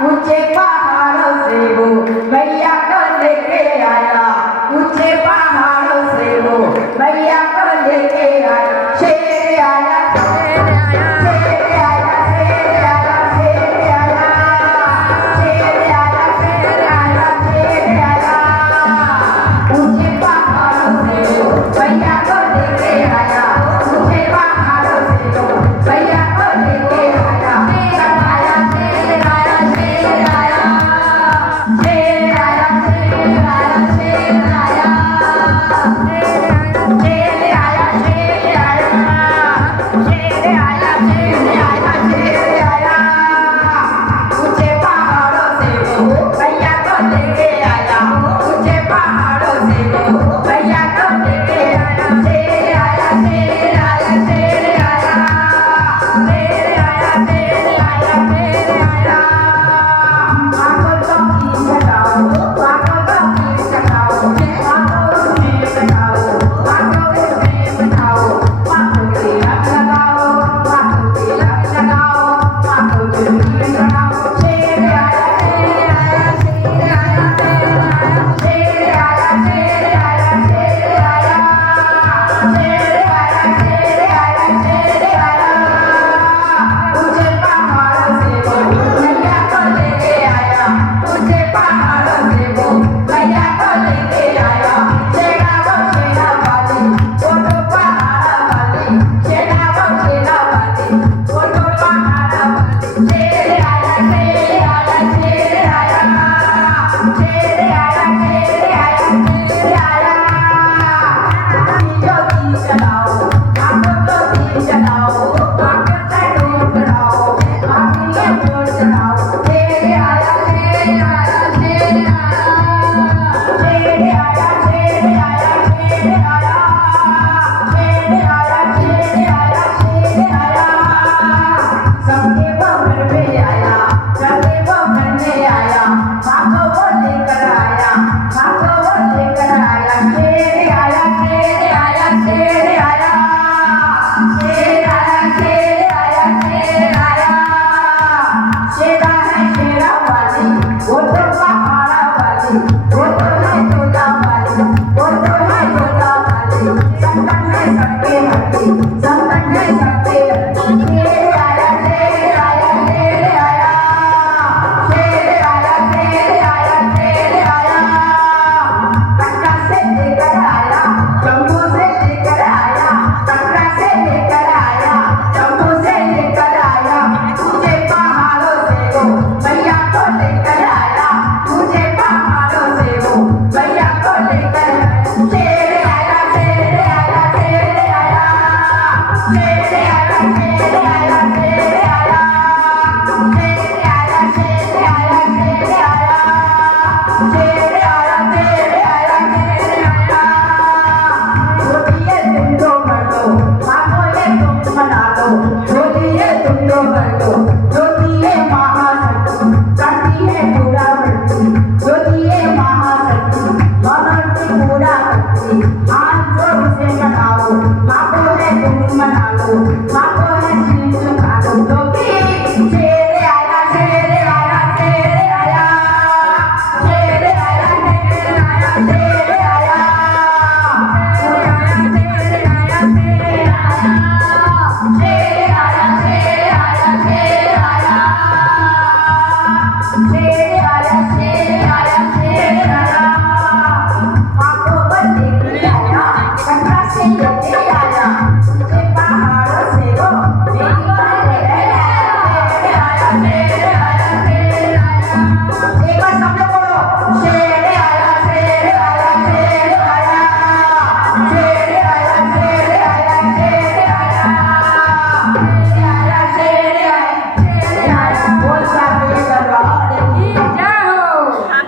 ऊंचे पहाड़ों से वो मैया को लेके आया, ऊंचे पहाड़ों से वो मैया को लेके आया। शेर आया, शेर आया, शेर आया, शेर आया, शेर आया, शेर आया, शेर आया, शेर आया। ऊंचे पहाड़ों से वो मैया को लेके आया, ऊंचे पहाड़ों से वो मैया को लेके आया।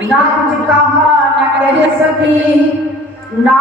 ना कुछ कहा न कह सकी ना